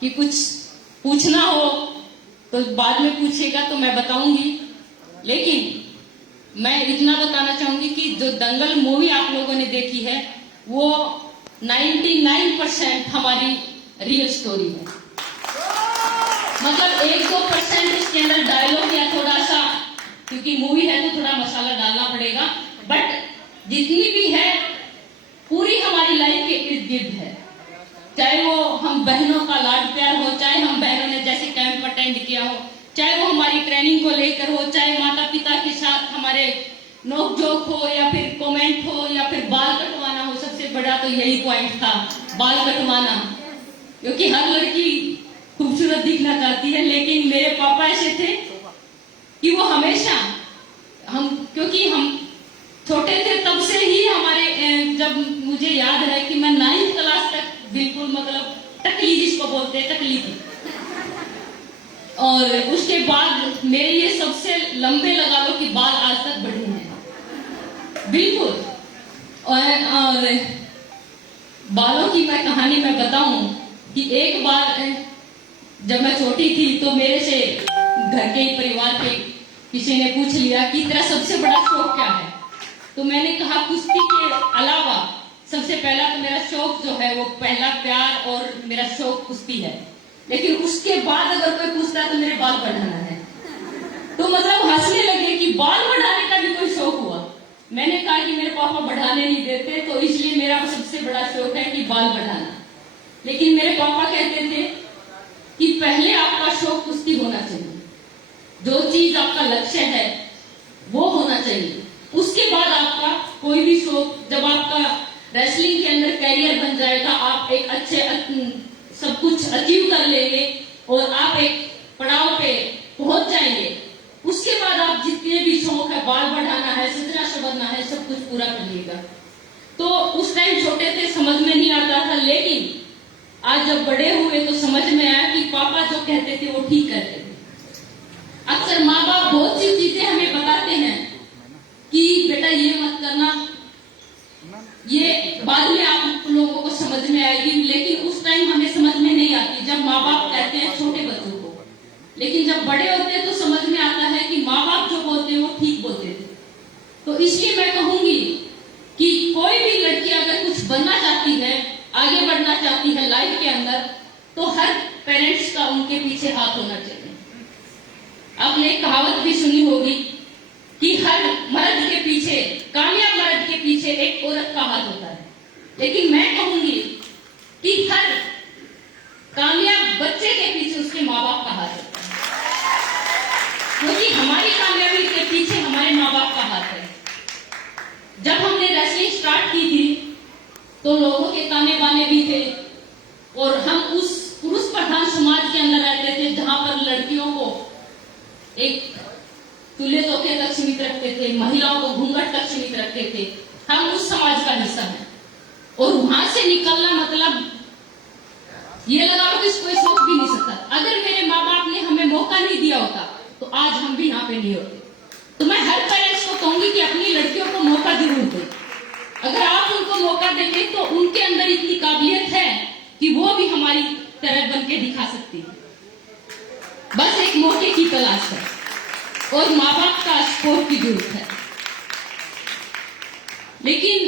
कि कुछ पूछना हो तो बाद में पूछेगा तो मैं बताऊंगी, लेकिन मैं इतना बताना चाहूंगी कि जो दंगल मूवी आप लोगों ने देखी है वो 99% हमारी रियल स्टोरी है। मतलब 1-2% इसके अंदर डायलॉग या थोड़ा सा, क्योंकि मूवी है तो थोड़ा मसाला डालना पड़ेगा, बट जितनी भी है पूरी हमारी लाइफ के इर्द गिर्द है। चाहे वो हम बहनों का लाड प्यार हो, चाहे हम बहनों ने जैसे कैंप अटेंड किया हो, चाहे वो हमारी ट्रेनिंग को लेकर हो, चाहे माता पिता के साथ हमारे नोक जोक हो, या फिर कमेंट हो, या फिर बाल कटवाना हो। सबसे बड़ा तो यही पॉइंट था, बाल कटवाना, क्योंकि हर लड़की खूबसूरत दिखना चाहती है। लेकिन मेरे पापा ऐसे थे कि वो हमेशा क्योंकि हम छोटे थे तब से ही हमारे, जब मुझे याद है कि मैं 9th क्लास तक बिल्कुल मतलब टकली, जिसको बोलते हैं टकली थी, और उसके बाद मेरे ये सबसे लंबे लगा लो कि बाल आज तक बढ़े हैं बिल्कुल। और बालों की मैं कहानी मैं बताऊं कि एक बार जब मैं छोटी थी तो मेरे से घर के परिवार के किसी ने पूछ लिया कि तेरा सबसे बड़ा शौक क्या है। तो मैंने कहा कुश्ती के अलावा सबसे पहला तो मेरा शौक जो है वो पहला प्यार और मेरा शौक कुश्ती है, लेकिन उसके बाद अगर कोई पूछता है तो मेरे बाल बढ़ाना है। तो मतलब हंसने लगे कि बाल बढ़ाने का भी कोई शौक हुआ। मैंने कहा कि मेरे पापा बढ़ाने नहीं देते, तो इसलिए मेरा सबसे बड़ा शौक है कि बाल बढ़ाना। लेकिन मेरे पापा कहते थे कि पहले आपका शौक कुश्ती होना चाहिए, जो चीज आपका लक्ष्य है वो होना चाहिए, उसके बाद आपका कोई भी शौक, जब आपका रेसलिंग के अंदर कैरियर बन जाएगा, आप एक अच्छे सब कुछ अचीव कर लेंगे और आप एक पड़ाव पे पहुंच जाएंगे, उसके बाद आप जितने भी शौक है, बाल बढ़ाना है, सजना संवरना है, सब कुछ पूरा करिएगा। तो उस टाइम छोटे थे, समझ में नहीं आता था, लेकिन आज जब बड़े हुए तो समझ में आया कि पापा जो कहते थे वो ठीक कहते थे। अक्सर माँ बाप बहुत सी चीजें हमें बताते हैं कि बेटा ये मत करना, ये बाद में आप लोगों को समझ में आएगी, लेकिन उस टाइम हमें समझ में नहीं आती जब माँ बाप कहते हैं छोटे बच्चों को। लेकिन जब बड़े होते हैं तो समझ में आता है कि माँ बाप जो बोलते हैं वो ठीक बोलते थे। तो इसलिए मैं कहूंगी कि कोई भी लड़की अगर कुछ बनना चाहती है, आगे बढ़ना चाहती है लाइफ के अंदर, तो हर पेरेंट्स का उनके पीछे हाथ होना चाहिए। आपने एक कहावत भी सुनी होगी कि हर मर्द के पीछे, कामयाब मर्द के पीछे एक औरत का हाथ होता है, लेकिन मैं कहूंगी कि हर कामयाब बच्चे के पीछे उसके माँ बाप का हाथ होता है, क्योंकि हमारी कामयाबी के पीछे हमारे माँ बाप का हाथ है। जब हमने रेसलिंग स्टार्ट की थी तो लोगों के ताने बाने भी थे, और हम उस पुरुष प्रधान समाज के अंदर रहते थे जहां पर लड़कियों को एक चूल्हे चौके तक सीमित रखते थे, महिलाओं को घूंघट तक सीमित रखते थे। हम उस समाज का हिस्सा हैं, और वहां से निकलना मतलब ये लगा लो कि कोई सोच भी नहीं सकता। अगर मेरे माँ बाप ने हमें मौका नहीं दिया होता तो आज हम भी यहाँ पे नहीं होते। तो मैं हर पेरेंट्स को कहूंगी कि अपनी लड़कियों को मौका जरूर दें। अगर आप उनको मौका देंगे तो उनके अंदर इतनी काबिलियत है कि वो भी हमारी तरह बन के दिखा सकती है। बस एक मौके की तलाश है और माँ बाप का सपोर्ट की जरूरत है। लेकिन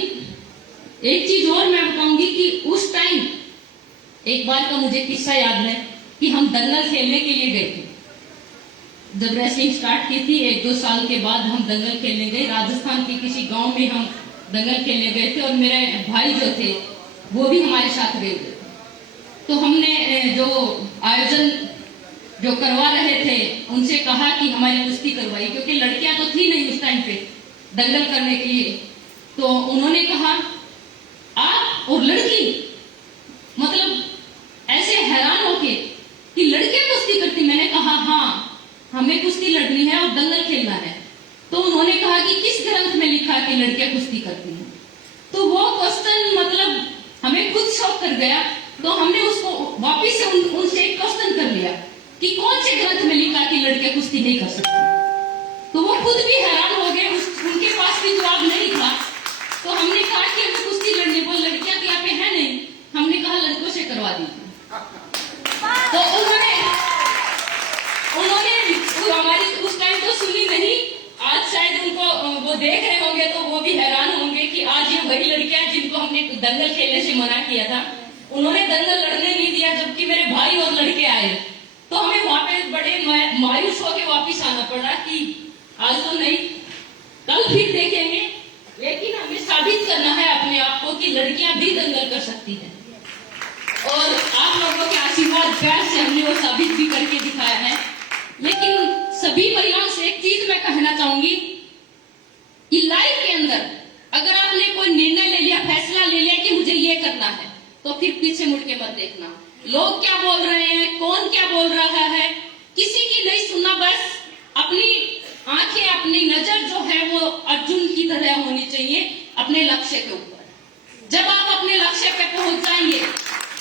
एक चीज और मैं बताऊंगी कि उस टाइम एक बार का मुझे किस्सा याद है कि हम दंगल खेलने के लिए गए थे। जब रेसलिंग स्टार्ट की थी 1-2 साल के बाद हम दंगल खेलने गए। राजस्थान के किसी गांव में हम दंगल खेलने गए थे, और मेरे भाई जो थे वो भी हमारे साथ गए थे। तो हमने जो आयोजन जो करवा रहे थे उनसे कहा कि हमारी कुश्ती करवाई, क्योंकि लड़कियां तो थी नहीं उस टाइम पे दंगल करने के लिए। तो उन्होंने कहा आप और लड़की, मतलब ऐसे हैरान होके कि लड़कियां कुश्ती करती। मैंने कहा हाँ, हमें कुश्ती लड़नी है और दंगल खेलना है। तो उन्होंने कहा कि किस ग्रंथ में लिखा है कि लड़कियां कुश्ती करती हैं। तो वो क्वेश्चन मतलब हमें खुद शॉक कर गया। तो हमने उसको वापिस से उनसे एक क्वेश्चन कर लिया कि कौन से ग्रंथ में लिखा कि लड़कियां कुश्ती नहीं कर सकती। तो वो खुद भी हैरान हो गए, उनके पास भी जवाब नहीं था। तो हमने कहा कि हमें कुश्ती लड़नी, वो लड़कियां तो यहाँ पे है नहीं, हमने कहा लड़कों से करवा दीजिए। वो देख रहे होंगे तो वो भी हैरान होंगे कि आज ये वही लड़कियां जिनको हमने दंगल खेलने से मना किया था, उन्होंने दंगल लड़ने नहीं दिया, जबकि मेरे भाई और लड़के आए। तो हमें वहां पे बड़े मायूस होकर वापिस आना पड़ा कि आज तो नहीं, कल फिर देखेंगे। लेकिन हमें साबित करना है अपने आप को कि लड़कियां भी दंगल कर सकती हैं, और आप लोगों के आशीर्वाद प्यार से हमने वो साबित भी करके दिखाया है। लेकिन सभी महिलाओं से एक चीज मैं कहना चाहूंगी कि लाइफ के अंदर अगर आपने कोई निर्णय ले लिया, फैसला ले लिया कि मुझे ये करना है, तो फिर पीछे मुड़ के मत देखना। लोग क्या बोल रहे हैं, कौन क्या बोल रहा है, किसी की नहीं सुनना। बस अपनी आंखें, अपनी नजर जो है वो अर्जुन की तरह होनी चाहिए अपने लक्ष्य के ऊपर। जब आप अपने लक्ष्य पे पहुंच जाएंगे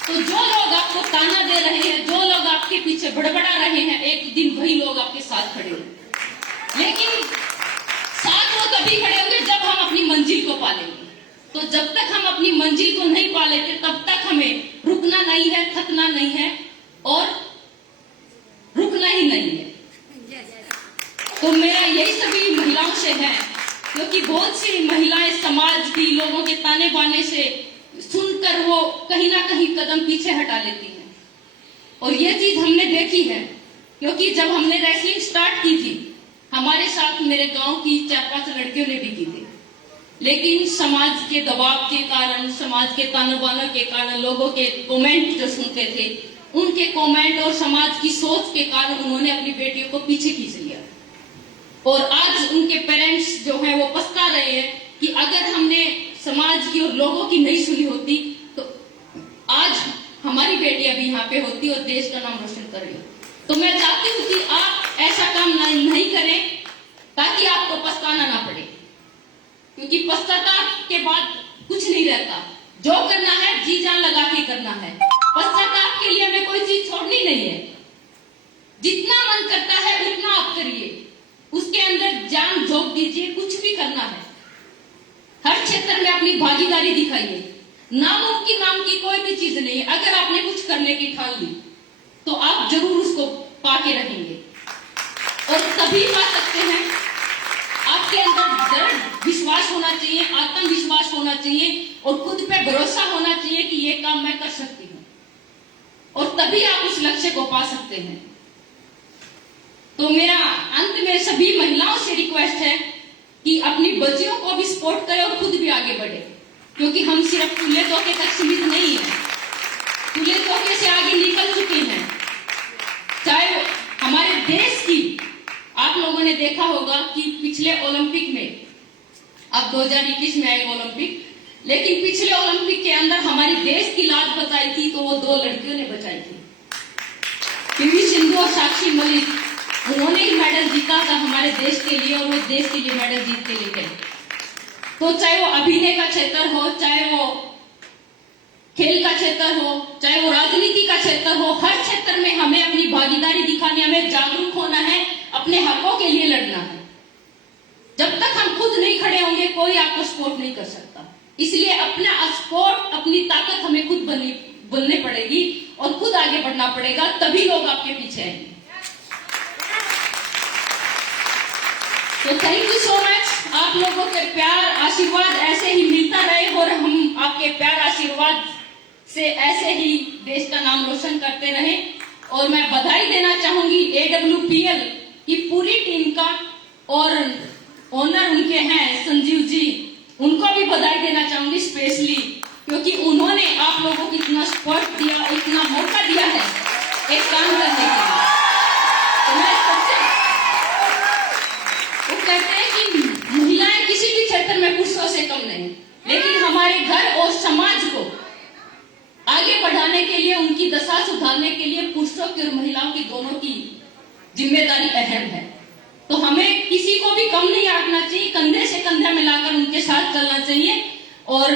तो जो लोग आपको ताना दे रहे हैं, जो लोग आपके पीछे बड़बड़ा रहे हैं, एक दिन वही लोग आपके साथ खड़े होंगे। लेकिन साथ वो तभी खड़े होंगे जब हम अपनी मंजिल को पालेंगे। तो जब तक हम अपनी मंजिल को नहीं पा लेते तब तक हमें रुकना नहीं है, थकना नहीं है और रुकना ही नहीं है। तो मेरा यही सभी महिलाओं से है, क्योंकि बहुत सी महिलाएं समाज की लोगों के ताने बाने से सुनकर वो कहीं ना कहीं कदम पीछे हटा लेती हैं। और ये चीज हमने देखी है, क्योंकि जब हमने रेसलिंग स्टार्ट की थी, हमारे साथ मेरे गांव की 4-5 लड़कियों ने भी की थी। लेकिन समाज के दबाव के कारण, समाज के ताने बाने के कारण, लोगों के कमेंट जो सुनते थे, उनके कमेंट और समाज की सोच के कारण उन्होंने अपनी बेटियों को पीछे खींच लिया। और आज उनके पेरेंट्स जो हैं वो पछता रहे हैं कि अगर हमने समाज की और लोगों की नहीं सुनी होती तो आज हमारी बेटियां भी यहाँ पे होती और देश का नाम रोशन कर रही। तो मैं चाहती हूँ कि आप ऐसा काम नहीं करें ताकि आपको पछताना ना पड़े, क्योंकि पश्चाताप के बाद कुछ नहीं रहता। जो करना है जी जान लगा के करना है। पश्चाताप के लिए हमें कोई चीज छोड़नी नहीं है। जितना मन करता है उतना आप करिए, उसके अंदर जान झोंक दीजिए, कुछ भी करना है। हर क्षेत्र में अपनी भागीदारी दिखाइए। नामुमकिन नाम की कोई भी चीज नहीं है। अगर आपने कुछ करने की ठान ली तो आप जरूर उसको पाके रहेंगे और तभी पा सकते हैं। आपके अंदर दृढ़ विश्वास होना चाहिए, आत्मविश्वास होना चाहिए और खुद पे भरोसा होना चाहिए कि ये काम मैं कर सकती हूँ, और तभी आप उस लक्ष्य को पा सकते हैं। तो मेरा अंत में सभी महिलाओं से रिक्वेस्ट है कि अपनी बच्चियों को भी सपोर्ट करें और खुद भी आगे बढ़े, क्योंकि हम सिर्फ खुले तोहफे तक सीमित नहीं है। खुले तोहफे से आगे निकल चुके हैं। चाहे हमारे देश की, आप लोगों ने देखा होगा कि पिछले ओलंपिक में, अब 2021 में आए ओलंपिक, लेकिन पिछले ओलंपिक के अंदर हमारी देश की लाज बचाई थी तो वो 2 लड़कियों ने बचाई थी, पीवी सिंधु और साक्षी मलिक। उन्होंने ही मेडल जीता था हमारे देश के लिए और वो देश के लिए मेडल जीत के लिए गए। तो चाहे वो अभिनय का क्षेत्र हो, चाहे वो खेल का क्षेत्र हो, चाहे वो राजनीति का क्षेत्र हो, हर क्षेत्र में हमें अपनी भागीदारी दिखानी, हमें जागरूक होना है, अपने हकों के लिए लड़ना है। जब तक हम खुद नहीं खड़े होंगे कोई आपको सपोर्ट नहीं कर सकता। इसलिए अपना सपोर्ट, अपनी ताकत हमें खुद बननी पड़ेगी और खुद आगे बढ़ना पड़ेगा, तभी लोग आपके पीछे आएंगे। तो थैंक यू सो मच। आप लोगों के प्यार आशीर्वाद ऐसे ही मिलता रहे और हम आपके प्यार आशीर्वाद से ऐसे ही देश का नाम रोशन करते रहें। और मैं बधाई देना चाहूंगी AWPL की पूरी टीम का, और ओनर उनके हैं संजीव जी, उनको भी बधाई देना चाहूंगी स्पेशली, क्योंकि उन्होंने आप लोगों को इतना सपोर्ट दिया, इतना मौका दिया है एक काम करने के लिए। तो मैं सबसे, वो कहते हैं कि महिलाएं किसी भी क्षेत्र में पुरुषों से कम नहीं, लेकिन हमारे घर और समाज को आगे बढ़ाने के लिए, उनकी दशा सुधारने के लिए पुरुषों की और महिलाओं की दोनों की जिम्मेदारी अहम है। तो हमें किसी को भी कम नहीं आंकना चाहिए, कंधे से कंधा मिलाकर उनके साथ चलना चाहिए। और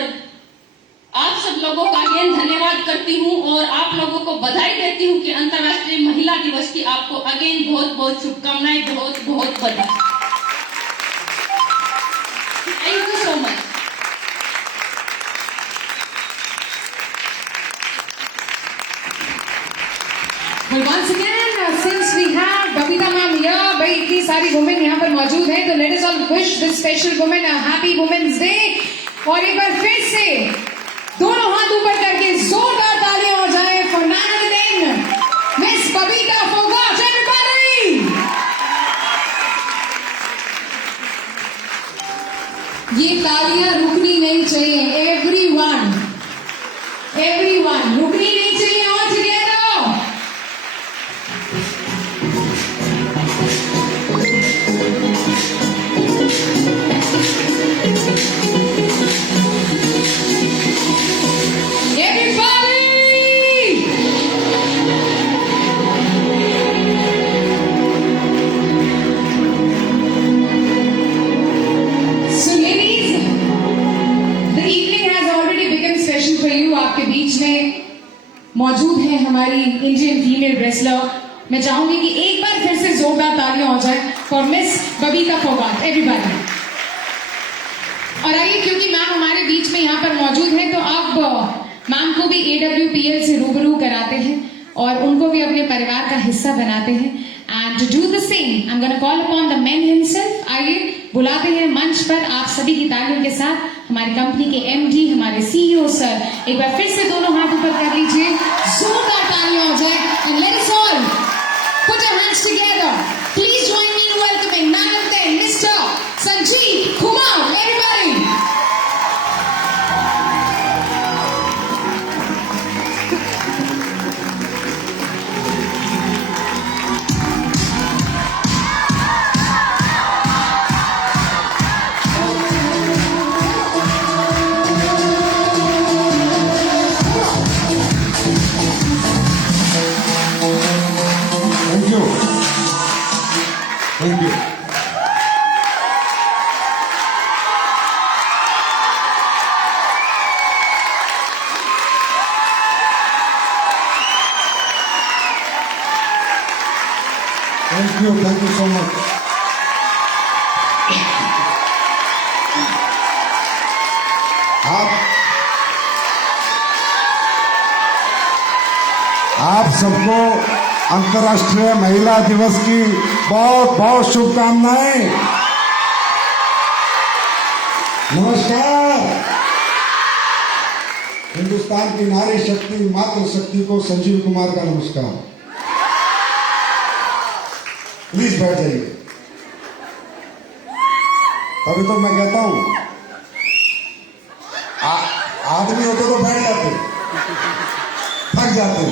आप सब लोगों का अगेन धन्यवाद करती हूँ और आप लोगों को बधाई देती हूँ कि अंतर्राष्ट्रीय महिला दिवस की आपको अगेन बहुत बहुत शुभकामनाएं, बहुत बहुत बधाई। Thank you so much. Well, once again, since we have Babita ma'am here, very सारी वुमेन यहाँ पर मौजूद हैं, तो let us all wish this special women a happy women's day. और एक बार फिर से दोनों हाथ ऊपर करके जोरदार तालियां हो जाए for none miss Babita Phogat everybody. ये तालियां रुकनी नहीं चाहिए, एवरीवन रुकनी नहीं चाहिए। ऑल टुगेदर मौजूद है हमारी इंडियन फीमेल रेसलर। मैं चाहूंगी कि एक बार फिर से जोरदार तालियां हो जाए for miss Babita Phogat everybody. और आइए, क्योंकि मैम हमारे बीच में यहाँ पर मौजूद है, तो आप मैम को भी AWPL से रूबरू कराते हैं और उनको भी अपने परिवार का हिस्सा बनाते हैं। And to do the same I am gonna call upon the man himself. आइए बुलाते हैं मंच पर आप सभी की तालियों के साथ हमारी कंपनी के MD, हमारे CEO सर। एक बार फिर से दोनों हाथ ऊपर कर लीजिए, जोरदार तालियां हो जाए। And let's all put our hands together. Please join me in welcoming none other than Mr. Sanjeev Kumar everybody। Thank you. Thank you so much. आप सबको अंतर्राष्ट्रीय महिला दिवस की बहुत बहुत शुभकामनाएं। नमस्कार। हिंदुस्तान की नारी शक्ति, मातृ शक्ति को संजीव कुमार का नमस्कार। प्लीज बैठ जाइए। तभी तो मैं कहता हूं आदमी होते तो बैठ जाते, थक जाते।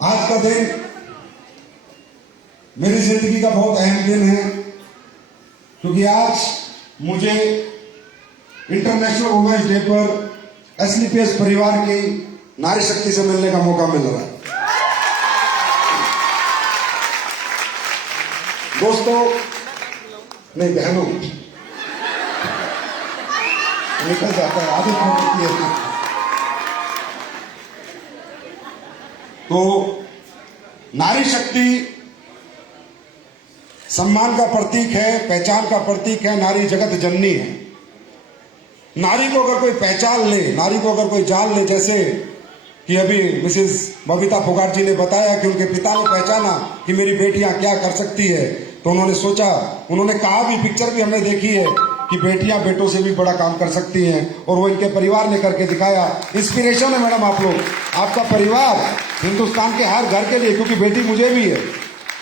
आज का दिन मेरी जिंदगी का बहुत अहम दिन है, क्योंकि आज मुझे इंटरनेशनल वुमेन्स डे पर SLPS परिवार की नारी शक्ति से मिलने का मौका मिल रहा है। दोस्तों, नहीं बहनों, निकल जाता है, आदत होती है। तो नारी शक्ति सम्मान का प्रतीक है, पहचान का प्रतीक है। नारी जगत जननी है। नारी को अगर कोई पहचान ले, नारी को अगर कोई जान ले, जैसे कि अभी मिसेस बबीता फोगाट जी ने बताया कि उनके पिता ने पहचाना कि मेरी बेटियां क्या कर सकती है, तो उन्होंने सोचा, उन्होंने कहा भी, पिक्चर भी हमने देखी है कि बेटियां बेटों से भी बड़ा काम कर सकती हैं, और वो इनके परिवार ने करके दिखाया। इंस्पिरेशन है मैडम आप लोग, आपका परिवार हिंदुस्तान के हर घर के लिए, क्योंकि बेटी मुझे भी है,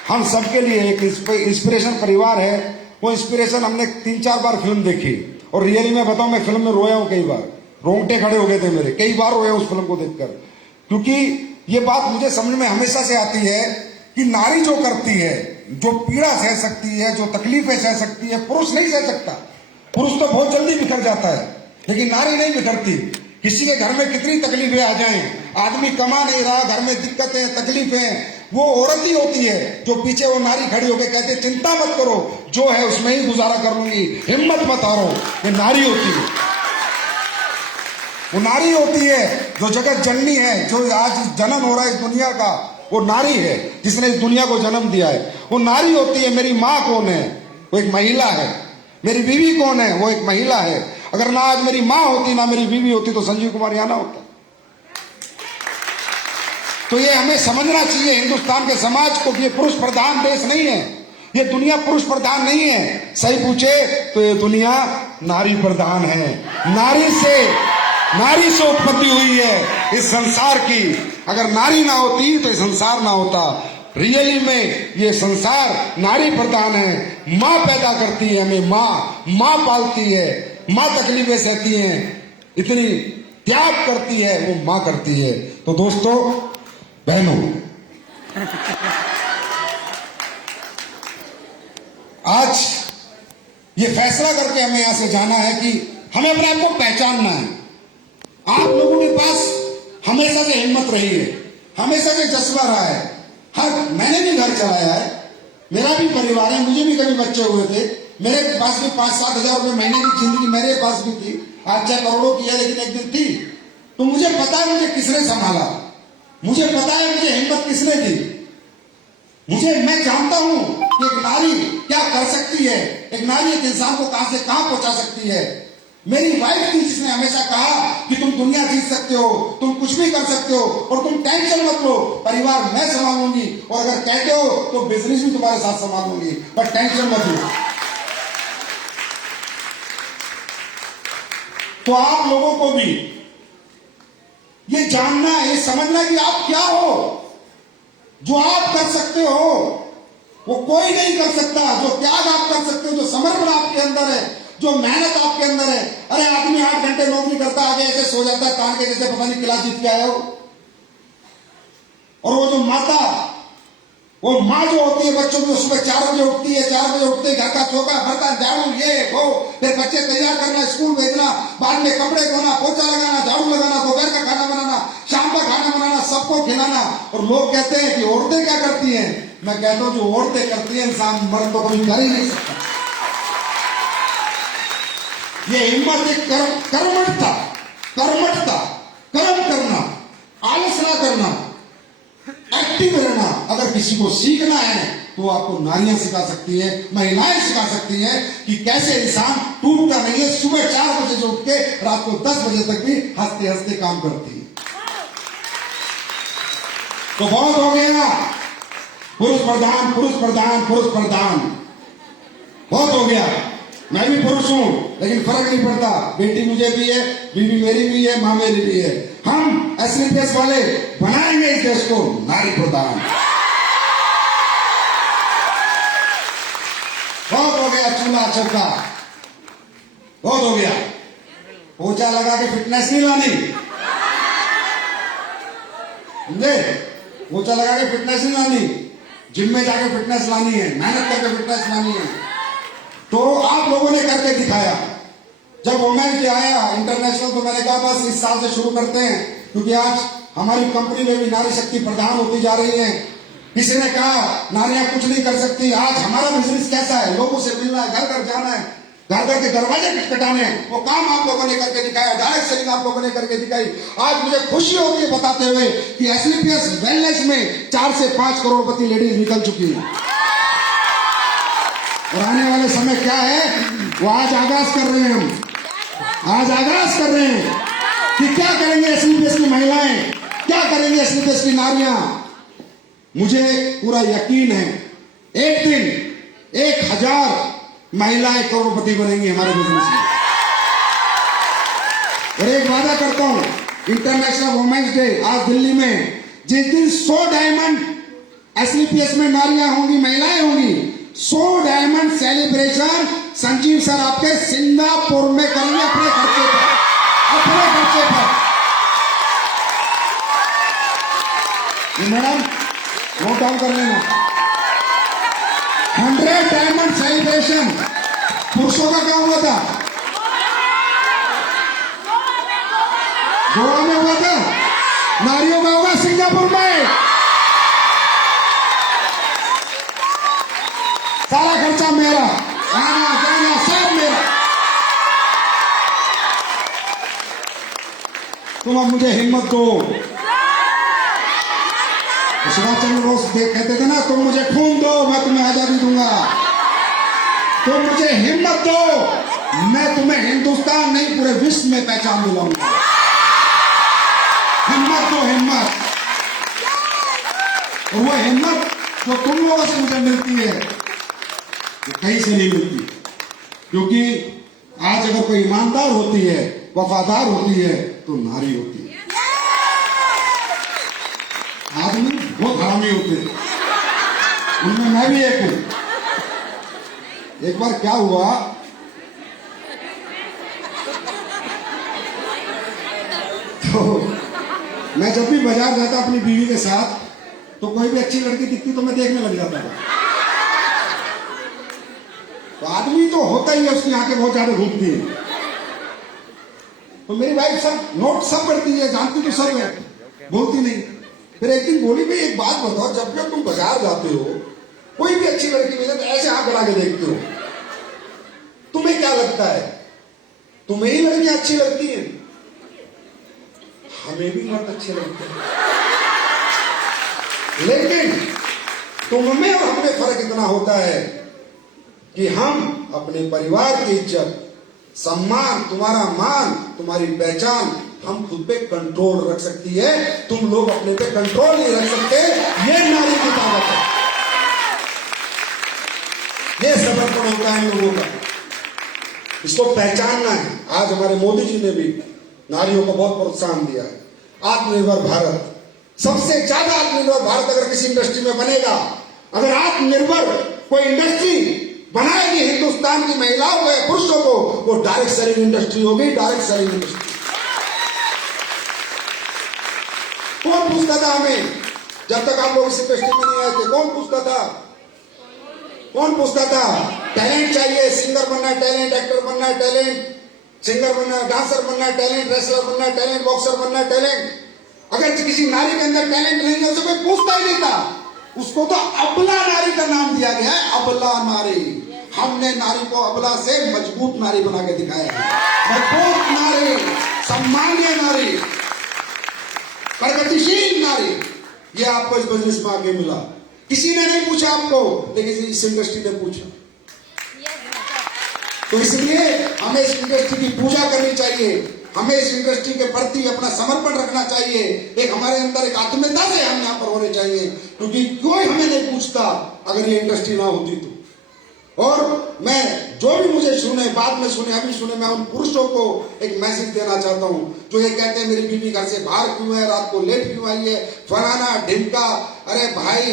हम सबके लिए एक इंस्पिरेशन परिवार है। वो इंस्पिरेशन हमने 3-4 बार फिल्म देखी, और रियली मैं बताऊं, मैं फिल्म में रोया हूं कई बार, रोंगटे खड़े हो गए थे मेरे, कई बार रोया उस फिल्म को देखकर। क्योंकि ये बात मुझे समझ में हमेशा से आती है कि नारी जो करती है, जो पीड़ा सह सकती है, जो तकलीफें सह सकती है, पुरुष नहीं सह सकता। पुरुष तो बहुत जल्दी बिखर जाता है, लेकिन नारी नहीं बिखरती। किसी के घर में कितनी तकलीफें आ जाएं, आदमी कमा नहीं रहा, घर में दिक्कतें, तकलीफें, वो औरत ही होती है जो पीछे वो नारी खड़ी होकर कहते चिंता मत करो, जो है उसमें ही गुजारा कर लूंगी, हिम्मत मत हारो। ये नारी होती है, वो नारी होती है जो जगत जननी है, जो आज जन्म हो रहा है इस दुनिया का, वो नारी है जिसने इस दुनिया को जन्म दिया है। वो नारी होती है। मेरी माँ कौन है? वो एक महिला है। मेरी बीवी कौन है? वो एक महिला है। अगर ना आज मेरी माँ होती, ना मेरी बीवी होती, तो संजीव कुमार यहाँ ना होता। तो ये हमें समझना चाहिए हिंदुस्तान के समाज को कि ये पुरुष प्रधान देश नहीं है, ये दुनिया पुरुष प्रधान नहीं है। सही पूछे तो ये दुनिया नारी प्रधान है। नारी से उत्पत्ति हुई है इस संसार की। अगर नारी ना होती तो ये संसार ना होता। रियली में ये संसार नारी प्रधान है। माँ पैदा करती है हमें, माँ पालती है, माँ तकलीफें सहती हैं, इतनी त्याग करती है वो माँ करती है। तो दोस्तों बहनों, आज ये फैसला करके हमें यहां से जाना है कि हमें अपने आप को पहचानना है। आप लोगों के पास हमेशा से हिम्मत रही है, हमेशा से जज्बा रहा है। मैंने भी घर चलाया है, मेरा भी परिवार है, मुझे भी कभी बच्चे हुए थे, मेरे पास भी 5-7 हजार रुपए महीने की जिंदगी मेरे पास भी थी। आज चाहे करोड़ों की है लेकिन एक दिन थी। तो मुझे पता है मुझे किसने संभाला, मुझे पता है मुझे हिम्मत किसने दी। मैं जानता हूं कि एक नारी क्या कर सकती है, एक नारी एक इंसान को कहां से कहां पहुंचा सकती है। मेरी वाइफ थी जिसने हमेशा कहा कि तुम दुनिया जीत सकते हो, तुम कुछ भी कर सकते हो और तुम टेंशन मत लो, परिवार मैं संभालूंगी, और अगर कहते हो तो बिजनेस भी तुम्हारे साथ संभालूंगी, पर टेंशन मत लो। तो आप लोगों को भी ये जानना है, ये समझना कि आप क्या हो। जो आप कर सकते हो वो कोई नहीं कर सकता। जो त्याग आप कर सकते हो, जो समर्पण आपके अंदर है, जो मेहनत आपके अंदर है। अरे आदमी 8 घंटे नौकरी करता, आगे ऐसे सो जाता है तान के जैसे पता नहीं क्लास जीत के आया हो। और वो जो वो माँ जो होती है बच्चों की, सुबह 4 बजे उठती है, 4 बजे उठते घर का चौका भरता, झाड़ू ये वो, फिर बच्चे तैयार करना, स्कूल भेजना, बाद में कपड़े धोना, पोछा लगाना, झाड़ू लगाना, दोपहर का खाना बनाना, शाम का खाना बनाना, सबको खिलाना। और लोग कहते हैं कि औरतें क्या करती हैं। मैं कहता हूं जो औरतें करती हैं इंसान मर्द तो कभी कर ही नहीं सकता। ये हिम्मत एक कर्मठता, कर्म करना, आलस ना करना, एक्टिव रहना। अगर किसी को सीखना है तो आपको नारियां सिखा सकती है, महिलाएं सिखा सकती हैं कि कैसे इंसान टूटता नहीं है। सुबह 4 बजे से उठ के रात को 10 बजे तक भी हंसते हंसते काम करती है। तो बहुत हो गया पुरुष प्रधान, पुरुष प्रधान, पुरुष प्रधान, बहुत हो गया। मैं भी पुरुष हूं लेकिन फर्क नहीं पड़ता। बेटी मुझे भी है, बीवी मेरी भी है, मां मेरी भी है। हम एसलीपीएस वाले बनाएंगे इस देश को नारी प्रधान। बहुत हो गया चूल्हा चौका, बहुत हो गया। पोछा लगा के फिटनेस नहीं लानी, समझे? पोछा लगा के फिटनेस नहीं लानी, जिम में जाके फिटनेस लानी है, मेहनत करके फिटनेस लानी है। तो आप लोगों ने करके दिखाया। जब वुमेन्स डे आया इंटरनेशनल, तो मैंने कहा बस इस साल से शुरू करते हैं, क्योंकि आज हमारी कंपनी में भी नारी शक्ति प्रधान होती जा रही है। किसी ने कहा नारियां कुछ नहीं कर सकती। आज हमारा बिजनेस कैसा है, लोगों से मिलना है, घर घर जाना है, घर घर के दरवाजे खटखटाने हैं। वो काम आप लोगों ने करके दिखाया, डायरेक्ट सेलिंग आप लोगों ने करके दिखाई। आज मुझे खुशी होती है बताते हुए कि एसलीपीएस वेलनेस में 4 से 5 करोड़पति लेडीज निकल चुकी है। और आने वाले समय क्या है वो आज आगाज कर रहे हैं। हम आज आगाज कर रहे हैं कि क्या करेंगे एसलीपीएस की महिलाएं, क्या करेंगे एसलीपीएस की नारियां। मुझे पूरा यकीन है एक दिन 1000 महिलाएं करोड़पति बनेंगी हमारे बिजनेस में। और एक वादा करता हूं, इंटरनेशनल वुमेन्स डे आज दिल्ली में, जिस दिन 100 डायमंड एसलीपीएस में नारियां होंगी, महिलाएं होंगी, 100 डायमंड सेलिब्रेशन संजीव सर आपके सिंगापुर में करेंगे अपने खर्चे पर, अपने खर्चे पर। मैडम नोट डाउन कर लेना, 100 डायमंड सेलिब्रेशन। पुरुषों का क्या हुआ था, गोवा में हुआ था, नारियों का होगा सिंगापुर में। सारा खर्चा मेरा, आना जाना सब मेरा। तुम अब मुझे हिम्मत दो। सुभाष चंद्र बोस कहते थे ना, तुम मुझे खून दो मैं तुम्हें आजादी दूंगा। तुम मुझे हिम्मत दो, मैं तुम्हें हिंदुस्तान नहीं पूरे विश्व में पहचान दिलाऊंगा। हिम्मत दो, हिम्मत। और वो हिम्मत जो तुम लोगों से मुझे मिलती है वो कहीं से नहीं मिलती, क्योंकि आज अगर कोई ईमानदार होती है, वफादार होती है, तो नारी होती है। आदमी बहुत हरामी होते हैं, उनमें मैं भी एक हूं। एक बार क्या हुआ, तो मैं जब भी बाजार जाता अपनी बीवी के साथ, तो कोई भी अच्छी लड़की दिखती तो मैं देखने लग जाता था। तो आदमी तो होता ही है, उसकी आंखें बहुत ज्यादा घूमती है। तो मेरी वाइफ सब नोट सब करती है, जानती तो सब है, बोलती नहीं। फिर एक दिन बोली, भाई एक बात बताओ, जब भी तुम बाजार जाते हो, कोई भी अच्छी लड़की मिले तो ऐसे आंख बढ़ा के देखते हो, तुम्हें क्या लगता है तुम्हें ही लड़कियां अच्छी लगती हैं? हमें भी मर्द अच्छे लगते हैं, लेकिन तुम में और हमें फर्क इतना होता है कि हम अपने परिवार की इज्जत, सम्मान, तुम्हारा मान, तुम्हारी पहचान हम खुद पे कंट्रोल रख सकती है, तुम लोग अपने पे कंट्रोल नहीं रख सकते। ये नारी की ताकत है, ये समर्पण होता है इन लोगों का, इसको पहचानना है। आज हमारे मोदी जी ने भी नारियों को बहुत प्रोत्साहन दिया है। आत्मनिर्भर भारत, सबसे ज्यादा आत्मनिर्भर भारत अगर किसी इंडस्ट्री में बनेगा, अगर आत्मनिर्भर कोई इंडस्ट्री बनाएगी हिंदुस्तान की महिलाओं को, पुरुषों को, वो डायरेक्ट सेलिंग इंडस्ट्री होगी, डायरेक्ट सेलिंग इंडस्ट्री। कौन पूछता था हमें जब तक आप लोग इस इंडस्ट्री में नहीं आए थे? कौन पूछता था? कौन पूछता था? टैलेंट चाहिए, सिंगर बनना है टैलेंट, एक्टर बनना है टैलेंट, सिंगर बनना है, डांसर बनना है टैलेंट, रेसलर बनना है टैलेंट, बॉक्सर बनना है टैलेंट। अगर किसी नारी के अंदर टैलेंट नहीं है, उसे कोई पूछता ही नहीं था। उसको तो अबला नारी का नाम दिया गया है, अबला नारी। हमने नारी को अबला से मजबूत नारी बना के दिखाया है, मजबूत नारी, सम्मानीय नारी, प्रगतिशील नारी। ये आपको इस बिजनेस में आगे मिला, किसी ने नहीं पूछा आपको, लेकिन इस इंडस्ट्री ने पूछा। तो इसलिए हमें इस इंडस्ट्री की पूजा करनी चाहिए, हमें इस इंडस्ट्री के प्रति अपना समर्पण रखना चाहिए। एक हमारे अंदर एक आत्मीयता से हम यहाँ पर होने चाहिए, क्योंकि कोई हमें नहीं पूछता अगर ये इंडस्ट्री ना होती तो। और मैं जो भी मुझे सुने, बाद में सुने, अभी सुने, मैं उन पुरुषों को एक मैसेज देना चाहता हूँ जो ये कहते हैं मेरी बीवी घर से बाहर क्यों है, रात को लेट क्यों आई है, फलाना ढिमका। अरे भाई,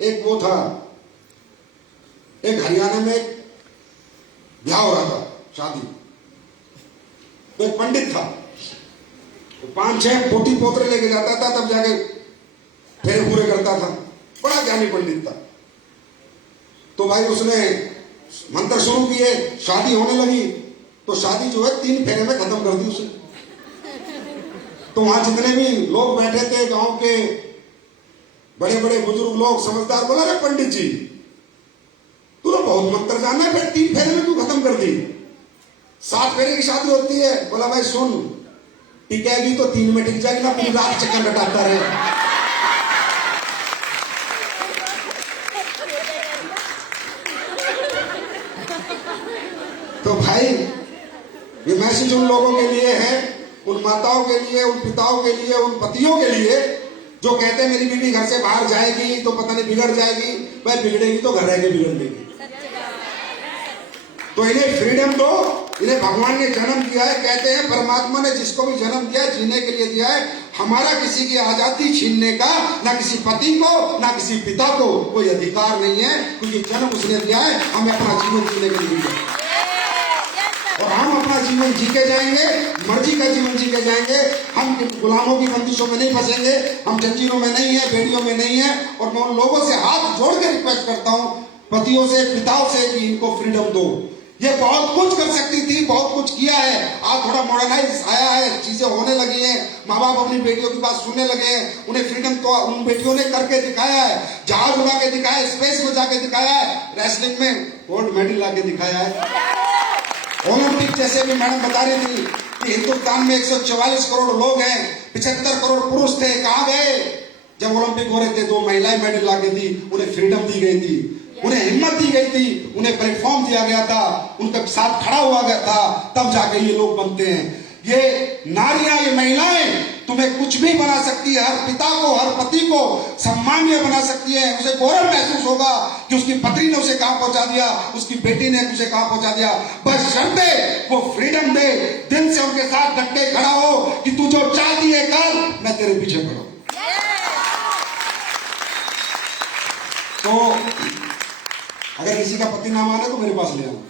एक वो था, एक हरियाणा में एक ब्याह हो रहा था, शादी, तो एक पंडित था, तो 5-6 पोती पोतरे लेके जाता था, तब जाके फेरे पूरे करता था, बड़ा ज्ञानी पंडित था। तो भाई उसने मंत्र शुरू किए, शादी होने लगी, तो शादी जो है 3 फेरे में खत्म कर दी उसने। तो वहां जितने भी लोग बैठे थे, गांव के बड़े बड़े बुजुर्ग लोग, समझदार, बोला, अरे पंडित जी, तू तो बहुत मंत्र जाना है, फिर 3 फेरे में तू खत्म कर दी, 7 फेरे की शादी होती है। बोला, भाई सुन, टिकेगी तो 3 में टिक जाएगी ना, पूरी रात चक्कर लटाता रहे। तो भाई, ये मैसेज उन लोगों के लिए है, उन माताओं के लिए, उन पिताओं के लिए, उन पतियों के लिए जो कहते हैं मेरी बीवी घर से बाहर जाएगी तो पता नहीं बिगड़ जाएगी। भाई बिगड़ेगी तो घर रह के बिगड़ देगी। तो इन्हें फ्रीडम दो, इन्हें भगवान ने जन्म दिया है। कहते हैं परमात्मा ने जिसको भी जन्म दिया है जीने के लिए दिया है। हमारा किसी की आजादी छीनने का ना किसी पति को ना किसी पिता को कोई अधिकार नहीं है, क्योंकि जन्म उसने दिया है, हमें अपना जीवन जीने के लिए दिया और हम अपना जीवन जी के जाएंगे, मर्जी का जीवन जी के जाएंगे। हम गुलामों की बंदिशों में नहीं फंसेंगे, हम जंजीरों में नहीं है, बेड़ियों में नहीं है। और मैं उन लोगों से हाथ जोड़ के रिक्वेस्ट करता हूँ, पतियों से, पिताओं से, कि इनको फ्रीडम दो। ये बहुत कुछ कर सकती थी, बहुत कुछ किया है, आज थोड़ा मॉडर्नाइज आया है, चीजें होने लगी हैं, माँ बाप अपनी बेटियों की बात सुनने लगे हैं, उन्हें फ्रीडम तो उन बेटियों ने करके दिखाया है, जहाज उड़ा के दिखाया है, स्पेस में जाके दिखाया है, रेसलिंग में गोल्ड मेडल ला के दिखाया है। ओलंपिक जैसे भी मैडम बता रही थी कि हिंदुस्तान में 144 करोड़ लोग हैं, 75 करोड़ पुरुष थे, कहाँ गए? जब ओलंपिक हो रहे थे 2 महिलाएं मेडल ला के दी, उन्हें फ्रीडम दी गई थी, उन्हें हिम्मत दी गई थी, उन्हें प्लेटफॉर्म दिया गया था, उनके साथ खड़ा हुआ गया था, तब जाके ये लोग बनते हैं। ये नारियां, ये महिलाएं तुम्हें कुछ भी बना सकती है, हर पिता को, हर पति को सम्मानीय बना सकती है। उसे गौरव महसूस होगा कि उसकी पत्नी ने उसे कहां पहुंचा दिया, उसकी बेटी ने उसे कहां पहुंचा दिया। बस शर्ते वो फ्रीडम दे, दिल से उनके साथ डट के खड़ा हो कि तू जो चाहती है कर, मैं तेरे पीछे खड़ा हूं। तो अगर किसी का पति ना माने तो मेरे पास ले आना,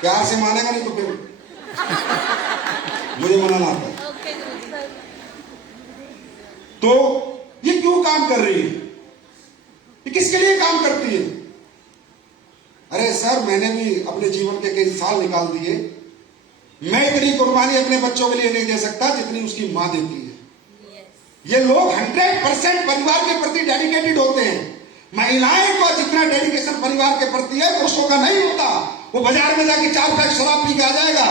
प्यार से मानेगा, नहीं तो फिर मुझे मनाना आता है। तो ये क्यों काम कर रही है, ये किसके लिए काम करती है? अरे सर, मैंने भी अपने जीवन के कई साल निकाल दिए। मैं इतनी कुर्बानी अपने बच्चों के लिए नहीं दे सकता जितनी उसकी मां देती है। ये लोग 100% परिवार के प्रति डेडिकेटेड होते हैं। महिलाएं को जितना डेडिकेशन परिवार के प्रति है पुरुषों का नहीं होता। वो बाजार में जाके 4 पैक शराब पी के आ जाएगा,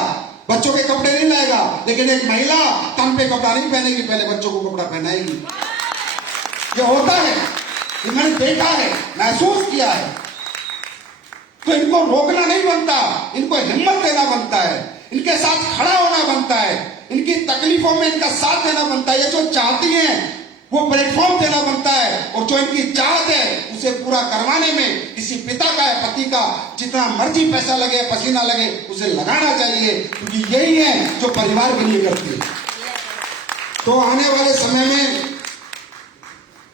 बच्चों के कपड़े नहीं लाएगा, लेकिन एक महिला तन पे कपड़ा नहीं पहनेगी, पहले बच्चों को कपड़ा पहनाएगी। ये होता है, ये मैंने देखा है, महसूस किया है। तो इनको रोकना नहीं बनता, इनको हिम्मत देना बनता है, इनके साथ खड़ा होना बनता है, इनकी तकलीफों में इनका साथ देना बनता है। ये जो चाहती हैं वो प्लेटफॉर्म देना बनता है, और जो इनकी चाहत है उसे पूरा करवाने में किसी पिता का है, पति का जितना मर्जी पैसा लगे, पसीना लगे, उसे लगाना चाहिए, क्योंकि यही है जो परिवार के लिए करती है। तो आने वाले समय में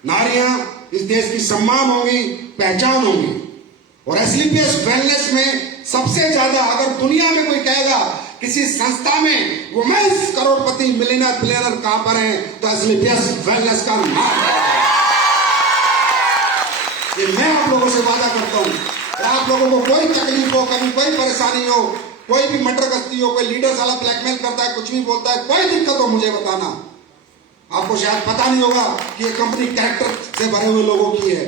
नारियां इस देश की सम्मान होंगी, पहचान होंगी। और एसलीपीएस वेलनेस में सबसे ज्यादा, अगर दुनिया में कोई कहेगा किसी संस्था में वुमेन्स करोड़पति मिलियनर बिलियनर कहां पर हैं, तो एसलीपीएस वेलनेस का नाम है। ये मैं आप लोगों से वादा करता हूं। और आप लोगों को कोई तकलीफ हो, कभी कोई परेशानी हो, कोई भी मटर गश्ती हो, कोई लीडर साला ब्लैकमेल करता है, कुछ भी बोलता है, कोई दिक्कत हो मुझे बताना। आपको शायद पता नहीं होगा कि ये कंपनी कैरेक्टर से भरे हुए लोगों की है।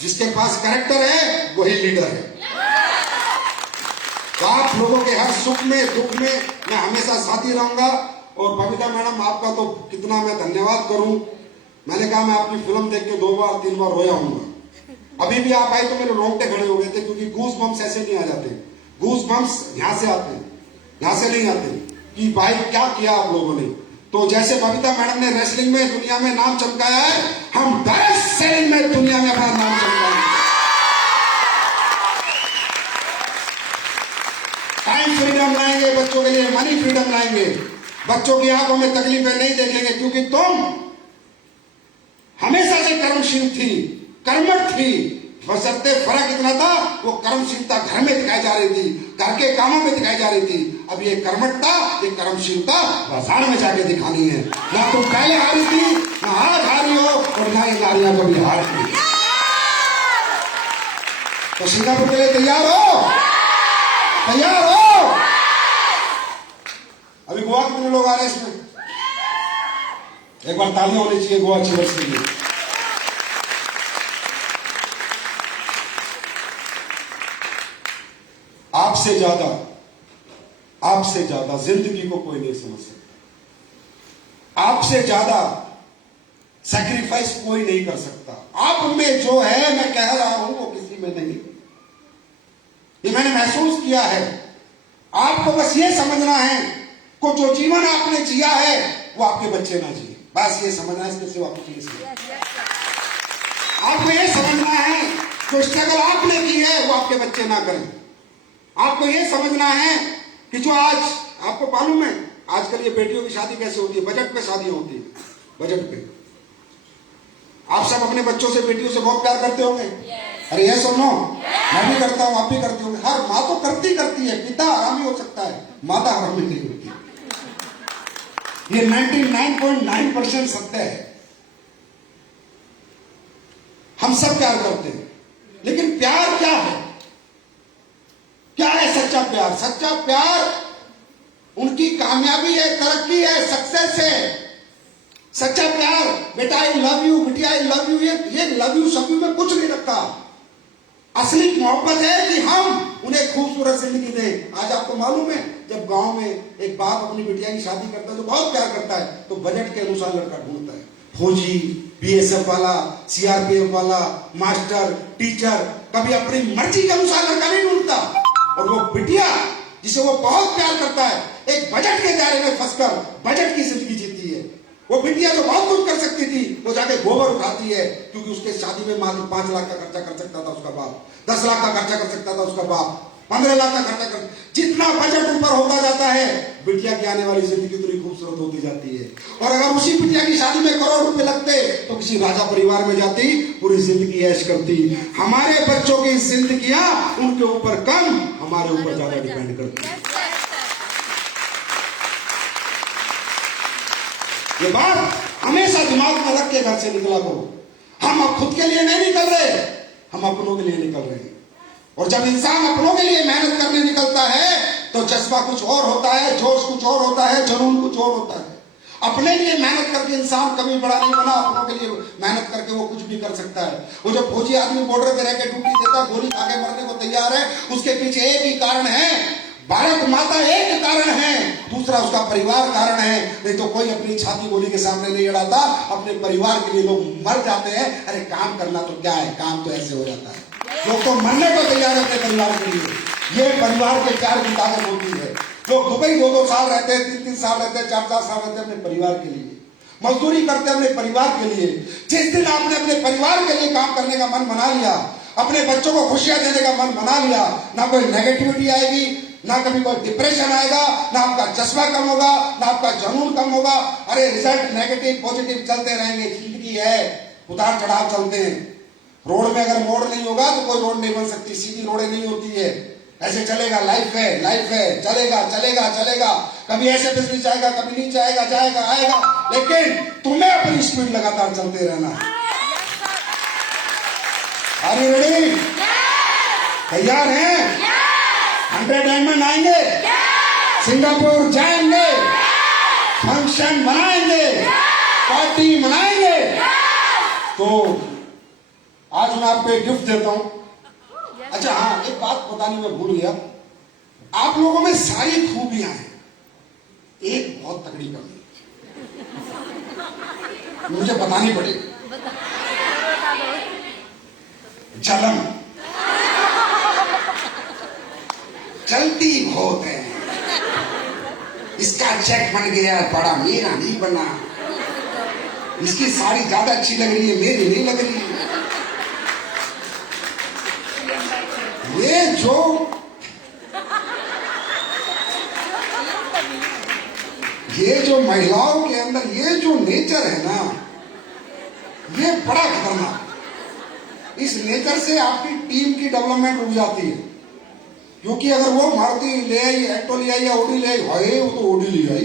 जिसके पास कैरेक्टर है वही लीडर है। तो आप लोगों के हर सुख में दुख में मैं हमेशा साथी रहूंगा। और बबीता मैडम, आपका तो कितना मैं धन्यवाद करूं। मैंने कहा मैं आपकी फिल्म देख के 2 बार 3 बार रोया हूंगा। अभी भी आप आए तो मेरे रोंगटे खड़े हो गए थे, क्योंकि गूस बम्स ऐसे नहीं आ जाते। गूस बम्स यहां से आते हैं, यहां से नहीं आते कि भाई क्या किया आप लोगों ने। तो जैसे बबीता मैडम ने रेसलिंग में दुनिया में नाम चमकाया है, हम डायरेक्ट सेलिंग में दुनिया में अपना नाम चमकाएंगे। टाइम फ्रीडम लाएंगे बच्चों के लिए, मनी फ्रीडम लाएंगे। बच्चों की आंखों में तकलीफें नहीं देखेंगे, क्योंकि तुम हमेशा से कर्मशील थी, कर्मठ थी। बशर्ते फर्क इतना था, वो कर्मशीलता घर में दिखाई जा रही थी, घर के कामों में दिखाई जा रही थी। अब ये कर्मठता, ये कर्मशीलता बाजार में जाके दिखानी है। ना तुम पहले हारी थी, ना आज हारी हो, और ना ये नारियां कभी हारती। तो सिंगापुर के लिए तैयार हो? तैयार हो? अभी गोवा कितने लोग आ रहे हैं इसमें? एक बार तालियां होनी चाहिए गोवा चिवर्स के लिए। आपसे ज्यादा जिंदगी को कोई नहीं समझ सकता। आपसे ज्यादा सैक्रिफाइस कोई नहीं कर सकता। आप में जो है, मैं कह रहा हूं, वो किसी में नहीं। ये मैंने महसूस किया है। आपको बस ये समझना है को जो जीवन आपने जिया है वो आपके बच्चे ना जिए, बस ये समझना है। इसके सिवा कुछ नहीं समझना। आपको ये समझना है जो स्ट्रगल आपने की है वो आपके बच्चे ना करें। आपको ये समझना है कि जो आज आपको मालूम है आजकल ये बेटियों की शादी कैसे होती है, बजट पे शादी होती है, बजट पे। आप सब अपने बच्चों से, बेटियों से बहुत प्यार करते होंगे। अरे ये सुनो, मैं भी करता हूं, आप भी करते होंगे। हर माँ तो करती है। पिता हरामी हो सकता है, माता हरामी नहीं होती। ये 99.9% सत्य है। हम सब प्यार करते हैं, लेकिन प्यार क्या है? क्या है सच्चा प्यार? सच्चा प्यार उनकी कामयाबी है, तरक्की है, सक्सेस है। सच्चा प्यार, बेटा आई लव यू, बिटिया आई लव यू, ये लव यू सब में कुछ नहीं रखा। असली मोहब्बत है कि हम उन्हें खूबसूरत जिंदगी दें। आज आपको मालूम है, जब गांव में एक बाप अपनी बिटिया की शादी करता है तो बहुत प्यार करता है, तो बजट के अनुसार लड़का ढूंढता है। फौजी, बीएसएफ वाला, सीआरपीएफ वाला, मास्टर, टीचर, कभी अपनी मर्जी के अनुसार लड़का नहीं ढूंढता। और वो बिटिया जिसे वो बहुत प्यार करता है, एक बजट के दायरे में फंसकर बजट की जिंदगी जीती है। वो बिटिया जो बहुत कुछ कर सकती थी, वो जाके गोबर उठाती है, क्योंकि उसके शादी में मात्र 5 लाख का खर्चा कर सकता था उसका बाप, 10 लाख का खर्चा कर सकता था उसका बाप, 15 लाख का खर्चा कर, जितना बजट ऊपर होता जाता है, बिटिया की आने वाली जिंदगी उतनी खूबसूरत होती जाती है। और अगर उसी बिटिया की शादी में करोड़ रुपए लगते तो किसी राजा परिवार में जाती, पूरी जिंदगी ऐश करती। हमारे बच्चों की जिंदगियां उनके ऊपर कम, हमारे ऊपर ज्यादा डिपेंड करती है। ये बात हमेशा दिमाग में रख के घर से निकला करो। हम अब खुद के लिए नहीं निकल रहे, हम अपनों के लिए निकल रहे हैं। और जब इंसान अपनों के लिए मेहनत करने निकलता है तो जज्बा कुछ और होता है, जोश कुछ और होता है, जुनून कुछ और होता है। अपने लिए मेहनत करके इंसान कभी बड़ा नहीं बना, अपनों के लिए मेहनत करके वो कुछ भी कर सकता है। वो जो फौजी आदमी बॉर्डर पे रह के ड्यूटी देता है, गोली खा के मरने को तैयार है, उसके पीछे एक ही कारण है, भारत माता एक कारण है, दूसरा उसका परिवार कारण है। नहीं तो कोई अपनी छाती गोली के सामने नहीं अड़ाता, अपने परिवार के लिए लोग मर जाते हैं। अरे काम करना तो क्या है, काम तो ऐसे हो जाता है। लोग तो मरने को तैयार रहते हैं परिवार के लिए। ये परिवार के प्यार की ताकत होती है। लोग दुबई 2-2 साल रहते हैं, 3-3 साल रहते हैं, 4-4 साल रहते हैं अपने परिवार के लिए, मजदूरी करते हैं अपने परिवार के लिए। जिस दिन आपने अपने परिवार के लिए काम करने का मन बना लिया, अपने बच्चों को खुशियां देने का मन बना लिया, ना कोई नेगेटिविटी आएगी, ना कभी कोई डिप्रेशन आएगा, ना आपका जज्बा कम होगा, ना आपका जुनून कम होगा। अरे रिजल्ट नेगेटिव पॉजिटिव चलते रहेंगे, जिंदगी है, उतार चढ़ाव चलते हैं। रोड में अगर मोड़ नहीं होगा तो कोई रोड नहीं बन सकती, सीधी रोडें नहीं होती है। ऐसे चलेगा, लाइफ है, चलेगा चलेगा चलेगा। कभी ऐसे बिजनेस जाएगा, कभी नीचे आएगा, जाएगा आएगा, लेकिन तुम्हें अपनी स्पीड लगातार चलते रहना है। Are you ready? तैयार हैं? 100 डायमंड आएंगे, सिंगापुर जाएंगे, फंक्शन बनाएंगे, पार्टी मनाएंगे। तो आज मैं आपको एक गिफ्ट देता हूं। अच्छा हाँ, एक बात बतानी मैं भूल गया, आप लोगों में सारी खूबियां हैं, एक बहुत तगड़ी कमी मुझे बतानी पड़ेगी, जलन। चलती बहुत है, इसका चेक बन गया बड़ा, मेरा नहीं बना, इसकी साड़ी ज्यादा अच्छी लग रही है, मेरी नहीं लग रही है। ये जो महिलाओं के अंदर ये जो नेचर है ना, ये बड़ा खतरनाक। इस नेचर से आपकी टीम की डेवलपमेंट रुक जाती है, क्योंकि अगर वो मारुति ले आई, एक्टो ले आई या ओडी ले आई, हाय वो तो ओडी ले आई।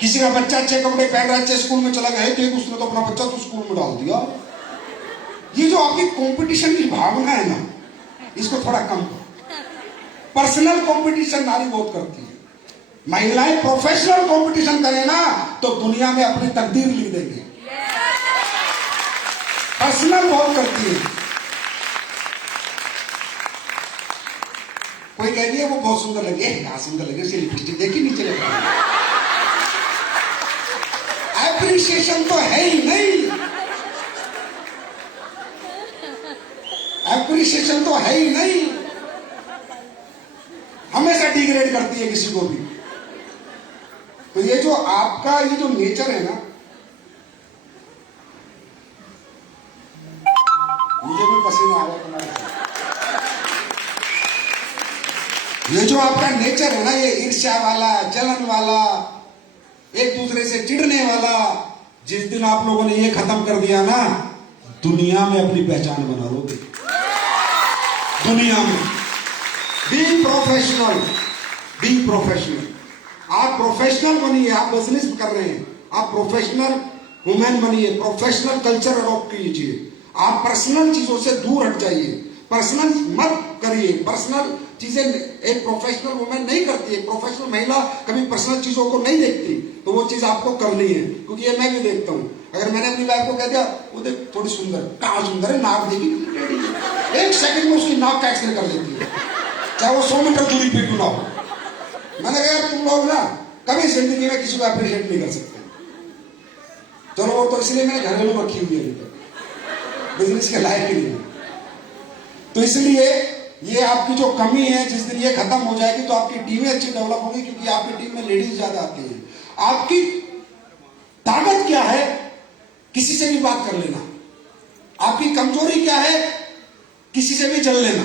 किसी का बच्चा अच्छे कपड़े पहन रहा है, अच्छे स्कूल में चला गया है, तो उसने तो अपना बच्चा तो स्कूल में डाल दिया। ये जो आपकी कंपटीशन की भावना है ना, इसको थोड़ा कम करो। पर्सनल कंपटीशन नारी बहुत करती है, महिलाएं प्रोफेशनल कंपटीशन करें ना तो दुनिया में अपनी तकदीर लिख देंगे। पर्सनल बहुत करती है। कोई कह रही है वो बहुत सुंदर लगे, कहां सुंदर लगे, उसकी लिपस्टिक देखी नीचे लगा। एप्रिसिएशन तो है ही नहीं, एप्रिसिएशन तो है ही नहीं, हमेशा डिग्रेड करती है किसी को भी। तो ये जो आपका ये जो नेचर है ना, मुझे भी पसीना आ रहा है तुम्हारे साथ। ये जो आपका नेचर है ना, ये ईर्ष्या वाला, जलन वाला, एक दूसरे से चिढ़ने वाला, जिस दिन आप लोगों ने ये खत्म कर दिया ना, दुनिया में अपनी पहचान बना लोगे। दुनिया में बी प्रोफेशनल, बी प्रोफेशनल। आप प्रोफेशनल बनिए, आप बिजनेस कर रहे हैं, आप प्रोफेशनल वुमेन बनिए, प्रोफेशनल कल्चर अडॉप्ट कीजिए। आप पर्सनल चीजों से दूर हट जाइए, पर्सनल मत करिए। पर्सनल चीजें एक प्रोफेशनल वुमेन नहीं करती है, प्रोफेशनल महिला कभी पर्सनल चीजों को नहीं देखती, तो वो चीज आपको करनी है। क्योंकि ये मैं भी देखता हूँ, अगर मैंने अपनी वाइफ को कह दिया वो देख थोड़ी सुंदर, कहाँ सुंदर है, नाक देखी, एक सेकंड में उसकी नाक का एक्सरे कर लेती है, चाहे वो 100 मीटर दूरी पे क्यों ना हो। मैंने कहा यार तुम लोग ना कभी जिंदगी में किसी को अप्रिशिएट नहीं कर सकते। चलो वो तो इसलिए मैंने घरेलू रखी हुई है, बिजनेस के लायक ही नहीं। तो इसलिए ये आपकी जो कमी है, जिस दिन ये खत्म हो जाएगी तो आपकी टीमें अच्छी डेवलप होगी, क्योंकि आपकी टीम में लेडीज ज्यादा आती हैं। आपकी ताकत क्या है? किसी से भी बात कर लेना। आपकी कमजोरी क्या है? किसी से भी चल लेना।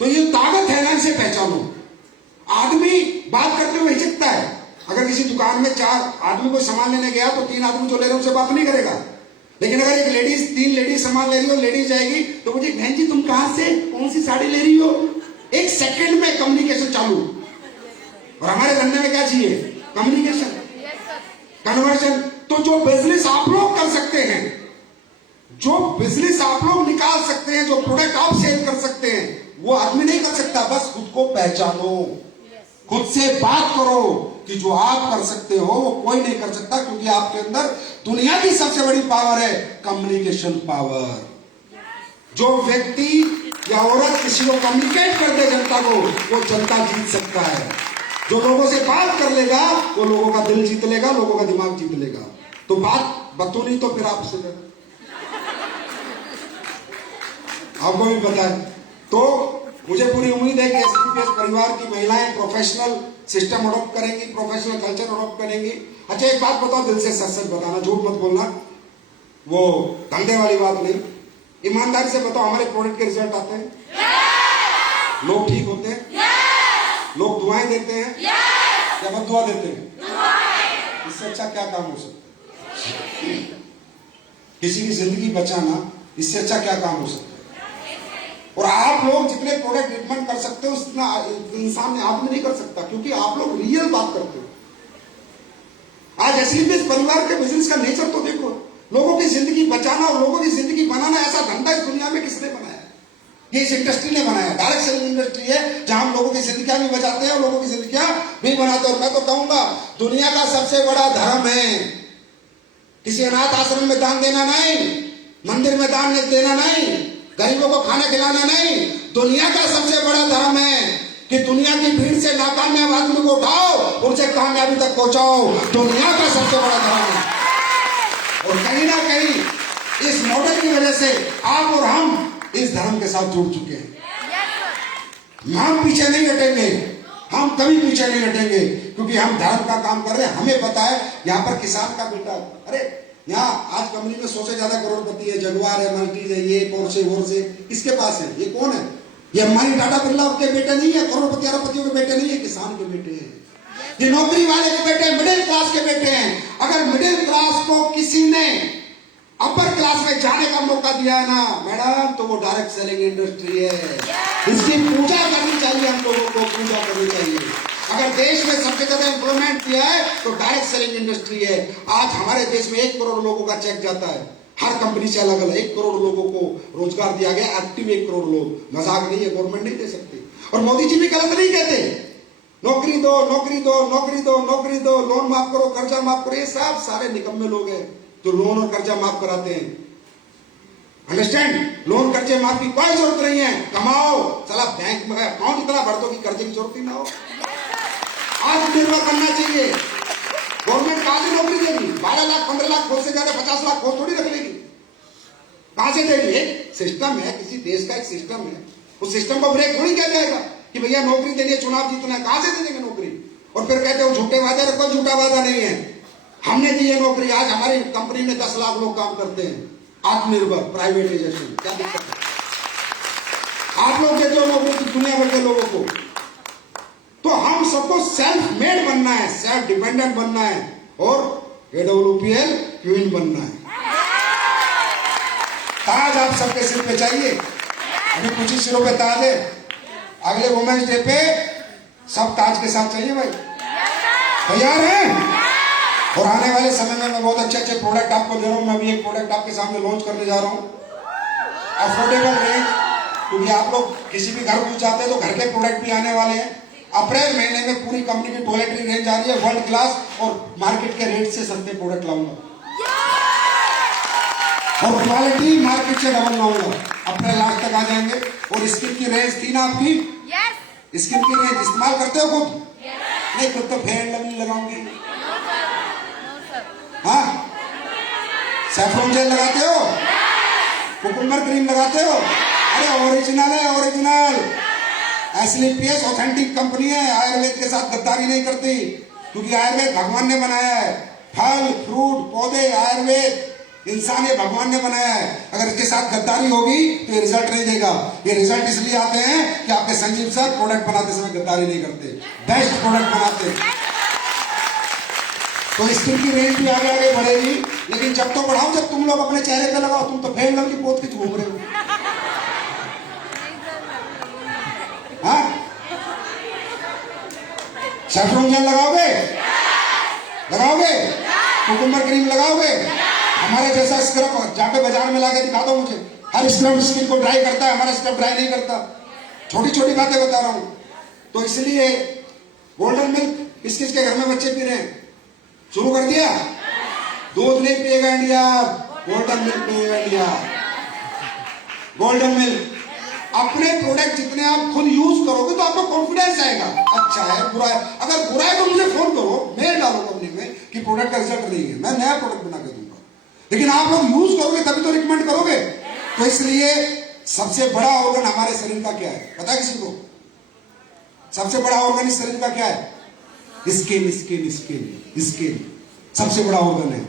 तो ये ताकत है ना, इसे पहचानो। आदमी बात करते हुए हिचकता है। अगर किसी दुकान में 4 आदमी को सामान लेने गया तो 3 आदमी जो ले रहे हैं उनसे बात नहीं करेगा। लेकिन अगर एक लेडीज 3 लेडीज सामान ले रही हो, लेडीज जाएगी तो मुझे, बहन जी तुम कहां से, कौन सी साड़ी ले रही हो, 1 सेकंड में कम्युनिकेशन चालू। और हमारे धंधे में क्या चाहिए? Communication, conversion. तो जो बिजनेस आप लोग कर सकते हैं, जो बिजनेस आप लोग निकाल सकते हैं, जो प्रोडक्ट आप सेल कर सकते हैं, वो आदमी नहीं कर सकता। बस खुद को पहचानो, खुद से बात करो कि जो आप कर सकते हो वो कोई नहीं कर सकता, क्योंकि आपके अंदर दुनिया की सबसे बड़ी पावर है कम्युनिकेशन पावर। जो व्यक्ति या औरत किसी को कम्युनिकेट कर दे जनता को, वो जनता जीत सकता है। जो लोगों से बात कर लेगा वो लोगों का दिल जीत लेगा, लोगों का दिमाग जीत लेगा। तो बात बतूनी तो फिर आपसे आपको भी पता है। तो मुझे पूरी उम्मीद है कि एसपीपीएस परिवार की महिलाएं प्रोफेशनल सिस्टम अडॉप्ट करेंगी, प्रोफेशनल कल्चर अडॉप्ट करेंगी। अच्छा एक बात बताओ, दिल से सच सच बताना, झूठ मत बोलना, वो धंधे वाली बात नहीं। ईमानदारी से बताओ, हमारे प्रोडक्ट के रिजल्ट आते हैं? लोग ठीक होते हैं? लोग दुआएं देते हैं या बददुआ देते हैं? इससे अच्छा क्या काम हो सकता है? किसी की जिंदगी बचाना, इससे अच्छा क्या काम हो सकता है? और आप लोग जितने प्रोडक्ट ट्रीटमेंट कर सकते हो उतना इंसान ने आदमी नहीं कर सकता, क्योंकि आप लोग रियल बात करते हो। आज एसपीपीएस परिवार के बिजनेस का नेचर तो देखो, लोगों की जिंदगी बचाना और लोगों की जिंदगी बनाना। ऐसा धंधा इस दुनिया में किसने बनाया? ये इस इंडस्ट्री ने बनाया। डायरेक्ट सेलिंग इंडस्ट्री है, जहां हम लोगों की जिंदगियां भी बचाते हैं और लोगों की जिंदगियां भी बनाते हैं। और मैं तो कहूंगा दुनिया का सबसे बड़ा धर्म है किसी अनाथ आश्रम में दान देना नहीं, मंदिर में दान देना नहीं, गरीबों को खाना खिलाना नहीं। दुनिया का सबसे बड़ा धर्म है कि दुनिया की भीड़ से नाकामयाब आदमी को उठाओ, उनसे कामयाबी तक पहुंचाओ। दुनिया का सबसे बड़ा धर्म है। और कहीं ना कहीं इस मॉडल की वजह से आप और हम इस धर्म के साथ जुड़ चुके हैं। हम पीछे नहीं हटेंगे, हम कभी पीछे नहीं हटेंगे, क्योंकि हम धर्म का काम कर रहे हैं। हमें पता है यहाँ पर किसान का बेटा, अरे यहाँ आज कंपनी में 100 से ज्यादा करोड़पति है, जगुआर है, मल्टीज है, ये पोर्शे वोर्शे, किसके पास है? ये कौन है? ये अंबानी टाटा बिरला के बेटे नहीं है, करोड़पति अरबपतियों के बेटे नहीं है, किसान के बेटे हैं। ये नौकरी वाले के बेटे, मिडिल क्लास के बेटे हैं। अगर मिडिल क्लास को किसी ने अपर क्लास में जाने का मौका दिया है ना मैडम, तो वो डायरेक्ट सेलिंग इंडस्ट्री है। इसकी पूजा करनी चाहिए, हम लोगों को पूजा करनी चाहिए। अगर देश में सबसे ज्यादा एम्प्लॉयमेंट दिया है तो डायरेक्ट सेलिंग इंडस्ट्री है। आज हमारे देश में 1 करोड़ लोगों का चेक जाता है, हर कंपनी से अलग अलग 1 करोड़ लोगों को रोजगार दिया गया, एक्टिव 1 करोड़ लोग। मजाक नहीं है, गवर्नमेंट नहीं दे सकती। और मोदी जी भी गलत नहीं कहते, नौकरी दो, नौकरी दो, नौकरी दो, नौकरी दो, लोन माफ करो, कर्जा माफ करो। ये सब सारे निकम्मे लोग हैं जो लोन और कर्जा माफ कराते हैं। अंडरस्टैंड? लोन कर्जे माफ की कोई जरूरत नहीं है। कमाओ, चला बैंक में अकाउंट इतना भर दो कि कर्जे की जरूरत ही ना हो। आत्मनिर्भर बनना चाहिए। गवर्नमेंट कहां से नौकरी देगी? 12 लाख 15 लाख पोस्ट से ज्यादा 50 लाख पोस्ट थोड़ी रख लेगी। कहां से देगी? एक सिस्टम है, किसी देश का एक सिस्टम है, उस सिस्टम को ब्रेक थोड़ी किया जाएगा कि भैया नौकरी देनी है, चुनाव जीतना है। कहां से दे देंगे नौकरी? और फिर कहते हो झूठे वादे। कोई झूठा वादा नहीं है, हमने दी है नौकरी। आज हमारी कंपनी में 10 लाख लोग काम करते हैं। आत्मनिर्भर प्राइवेटाइजेशन, क्या दिक्कत है? आप लोग देते हो नौकरी दुनिया भर के लोगों को। तो हम सबको सेल्फ मेड बनना है, सेल्फ डिपेंडेंट बनना है और एडब्ल्यूपीएल क्वीन बनना है। ताज आप सबके सिर पे चाहिए। अभी कुछ ही सिरों पे ताज है, अगले वुमेन्स डे पे सब ताज के साथ चाहिए भाई। तैयार हैं? और आने वाले समय में मैं बहुत अच्छे अच्छे प्रोडक्ट आपको दे रहा हूं। मैं भी एक प्रोडक्ट आपके सामने लॉन्च करने जा रहा हूं, अफोर्डेबल रेंज, क्योंकि आप लोग किसी भी घर घुस जाते हैं तो घर के प्रोडक्ट भी आने वाले हैं। अप्रैल महीने में पूरी कंपनी की टॉयलेटरी रेंज आ रही है वर्ल्ड क्लास, और मार्केट के रेट से सस्ते प्रोडक्ट लाऊंगा और क्वालिटी मार्केट से डबल लाऊंगा। अप्रैल लास्ट तक आ जाएंगे। और स्किन की रेंज थी ना आपकी, स्किन की रेंज इस्तेमाल करते हो खुद? नहीं, खुद तो फेयर एंड लवली लगाऊंगी। हाँ, सैफरन जेल लगाते हो? कुकुम्बर क्रीम लगाते हो? अरे ओरिजिनल है, ओरिजिनल। एसलीपीएस ऑथेंटिक कंपनी है, आयुर्वेद के साथ गद्दारी नहीं करती, क्योंकि आयुर्वेद भगवान ने बनाया है। फल फ्रूट पौधे आयुर्वेद, इंसान ये भगवान ने बनाया है। अगर इसके साथ गद्दारी होगी तो ये रिजल्ट नहीं देगा। ये रिजल्ट इसलिए आते हैं कि आपके संजीव सर प्रोडक्ट बनाते समय गद्दारी नहीं करते, बेस्ट प्रोडक्ट बनाते। तो स्किन की रेंज भी आगे आगे बढ़ेगी, लेकिन जब तो बढ़ाओ जब तुम लोग अपने चेहरे पे लगाओ। तुम तो फेल लग की पोत के घूम रहे हो। हाँ, सैफरन जेल लगाओगे, लगाओगे, कुकुम्बर क्रीम लगाओगे, हमारे जैसा स्क्रब जाके बाजार में लाके दिखा दो मुझे। हर स्क्रब स्किन को ड्राई करता है, हमारा स्क्रब ड्राई नहीं करता। छोटी छोटी बातें बता रहा हूं। तो इसलिए गोल्डन मिल्क किस किस के घर में बच्चे पी रहे हैं? शुरू कर दिया? दूध नहीं पिएगा इंडिया, गोल्डन मिल्क पिएगा इंडिया। Golden milk. अपने प्रोडक्ट जितने आप खुद यूज करोगे तो आपको कॉन्फिडेंस आएगा। अच्छा है, बुरा है, अगर बुरा है तो मुझे फोन करो, मेल डालो कंपनी में कि प्रोडक्ट का रिजल्ट नहीं है, मैं नया प्रोडक्ट बना के दूंगा। लेकिन आप लोग यूज करोगे तभी तो रिकमेंड करोगे। तो इसलिए सबसे बड़ा ऑर्गन हमारे शरीर का क्या है पता है किसी को? सबसे बड़ा ऑर्गन इस शरीर का क्या है? स्किन, स्किन, स्किन, स्किन सबसे बड़ा ऑर्गन है।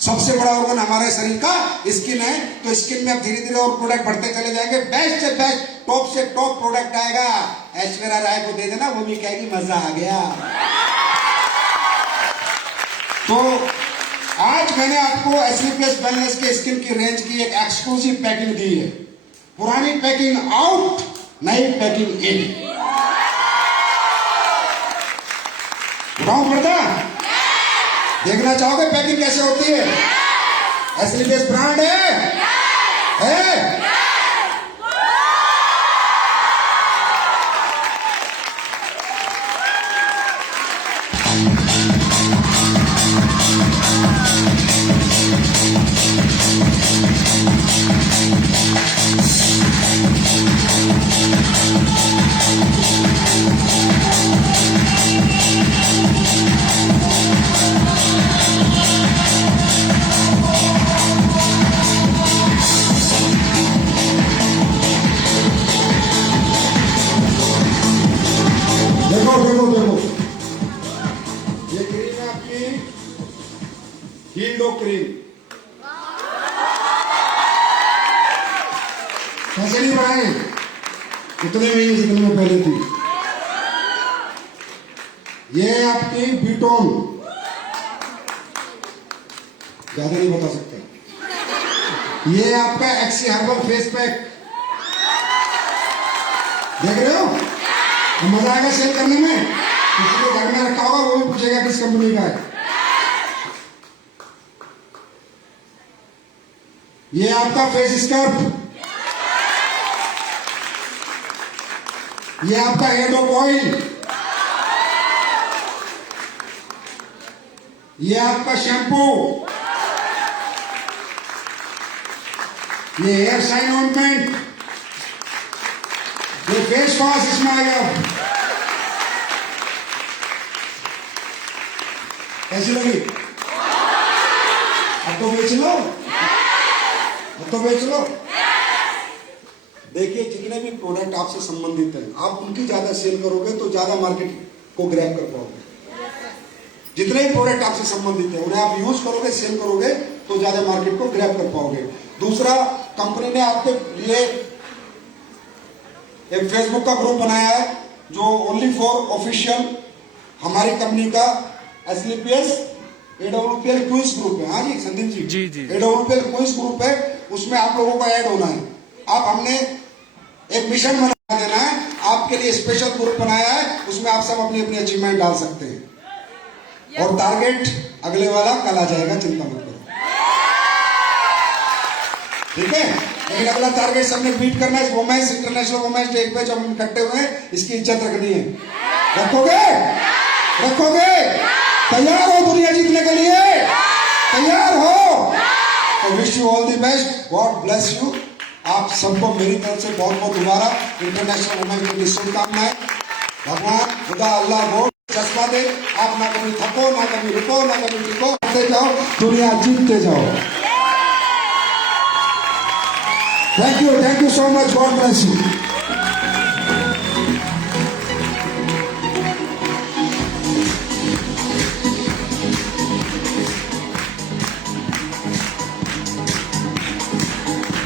सबसे बड़ा ऑर्गन हमारे शरीर का स्किन है। तो स्किन में अब धीरे धीरे और प्रोडक्ट बढ़ते चले जाएंगे। बेस्ट से बेस्ट, टॉप से टॉप प्रोडक्ट आएगा। ऐश्वर्या राय को दे देना, वो भी कहेगी मजा आ गया। तो आज मैंने आपको एसलीपीएस वेलनेस के स्किन की रेंज की एक एक्सक्लूसिव पैकिंग दी है। पुरानी पैकिंग आउट, नई पैकिंग इन। बताऊं पर्दा? देखना चाहोगे पैकिंग कैसे होती है? एसलीपीएस ब्रांड है? देखो देखो देखो, ये क्रीम है आपकी हील्डो क्रीम। कैसे नहीं बनाए? कितने महीने से में पहले थी। ये है आपकी बीटोन, ज्यादा नहीं बता सकते। ये आपका एक्सी हर्बल फेस पैक, देख रहे हो? मजा आएगा सेल करने में। किसी को घर में रखा होगा वो भी पूछेगा किस कंपनी का है। ये आपका फेस स्क्रब, ये आपका हेड ऑफ ऑयल, ये आपका शैम्पू, ये हेयर शाइन ऑइंटमेंट, ये फेस वॉश इसमें आएगा। कैसी लगी? अब तो बेच लो, अब तो बेच लो। देखिए जितने भी प्रोडक्ट आपसे संबंधित हैं, आप उनकी ज्यादा सेल करोगे तो ज्यादा मार्केट को ग्रैब कर पाओगे। जितने भी प्रोडक्ट आपसे संबंधित हैं उन्हें आप यूज करोगे, सेल करोगे तो ज्यादा मार्केट को ग्रैब कर पाओगे। दूसरा, कंपनी ने आपके लिए एक फेसबुक का ग्रुप बनाया है जो ओनली फॉर ऑफिशियल हमारी कंपनी का एसलीपीएस एडब्ल्यूपीएल क्विज ग्रुप है। हाँ जी Sandeep ji, AWPL quiz group है, उसमें आप लोगों को ऐड होना है। आप हमने एक मिशन बना देना है, आपके लिए स्पेशल ग्रुप बनाया है, उसमें आप सब अपनी अपनी अचीवमेंट डाल सकते हैं। और टारगेट अगले वाला कल आ जाएगा, चिंता मत करो, ठीक है? लेकिन अगला टारगेट सबने बीट करना है। वुमेन्स इंटरनेशनल वुमेन्स डे पे जब हम इकट्ठे हुए हैं, इसकी इज्जत रखनी है। रखोगे? रखोगे? तैयार हो दुनिया जीतने के लिए? तैयार हो? तो wish you all the best, God bless you. आप सबको मेरी तरफ से बहुत बहुत दोबारा इंटरनेशनल वुमेन डे की शुभकामनाएं। भगवान खुदा अल्लाह गॉड चश्मा दे, आप ना कभी थको, ना कभी रुको, ना कभी टिको, करते जाओ, दुनिया जीतते जाओ। Thank you so much. God bless you.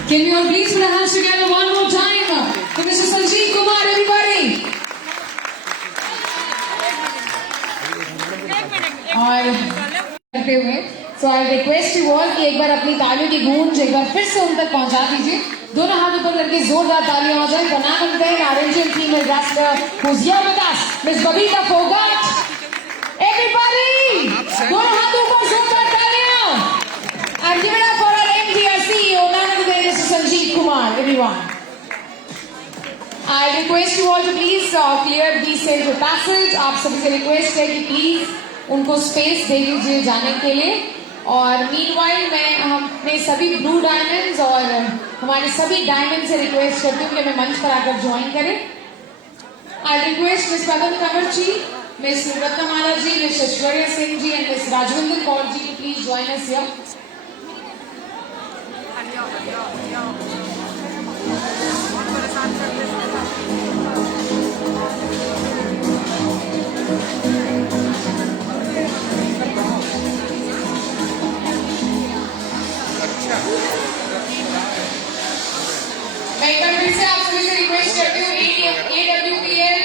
Can we all please put our hands together one more time for Mr. Sanjeev Kumar, everybody? और करते हुए सो आई रिक्वेस्ट यू ऑल कि एक बार अपनी तालियों की गूंज एक बार फिर से उन तक पहुंचा दीजिए. दोनों हाथ ऊपर करके जोरदार तालियां हो जाए. बना करते हैं आरएनजी टीम में raster who's here with us, Miss Babita Phogat. Everybody, दोनों हाथ ऊपर, जोरदार तालियां. And give it up for our MD, our CEO, none other than Mr. Sanjeev Kumar. Everyone. I request you all to please clear the central passage. आप सभी से request है कि प्लीज उनको स्पेस दे दीजिए जाने के लिए. और मीनवाइल मैं अपने सभी ब्लू डायमंड्स और हमारे सभी डायमंड से रिक्वेस्ट करती हूँ कि हमें मंच पर आकर ज्वाइन करें. I request miss Pawan Kanwar ji, miss Ratnamala ji, miss Aishwarya Singh ji and miss Rajvinder Kaur ji to please join us here. मैं एक बार फिर से आप सभी से रिक्वेस्ट करती हूँ AWPL